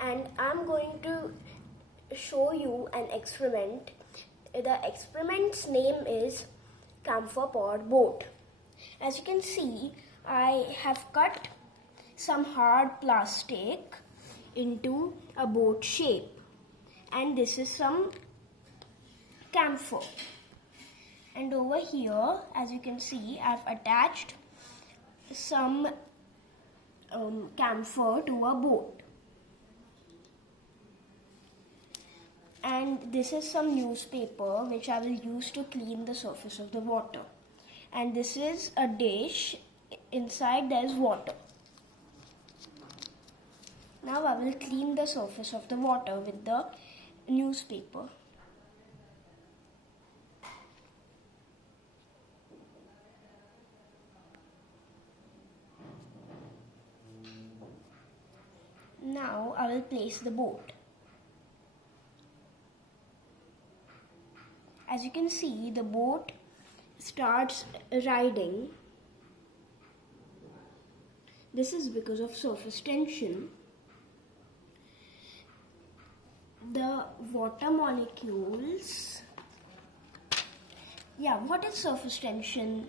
and I'm going to show you an experiment. The experiment's name is Camphor boat. As you can see, I have cut some hard plastic into a boat shape, and this is some camphor. And over here, as you can see, I've attached some camphor to a boat. And this is some newspaper which I will use to clean the surface of the water. And this is a dish. Inside there is water. Now I will clean the surface of the water with the newspaper. Now I will place the boat. As you can see, the boat starts riding. This is because of surface tension. The water molecules. Yeah, what is surface tension?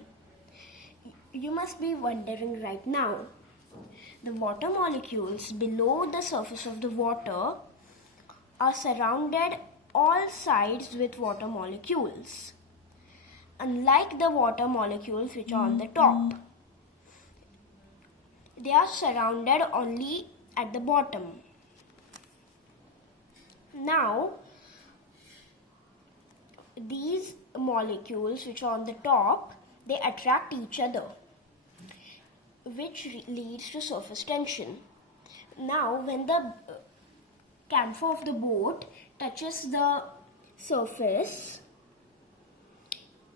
You must be wondering right now. The water molecules below the surface of the water are surrounded all sides with water molecules, unlike the water molecules which are on the top. They are surrounded only at the bottom. Now, these molecules which are on the top, they attract each other, which leads to surface tension. Now, when the camphor of the boat touches the surface,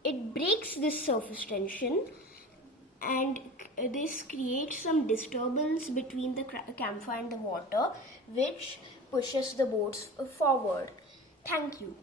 it breaks this surface tension, and this creates some disturbance between the camphor and the water, which pushes the boats forward. Thank you.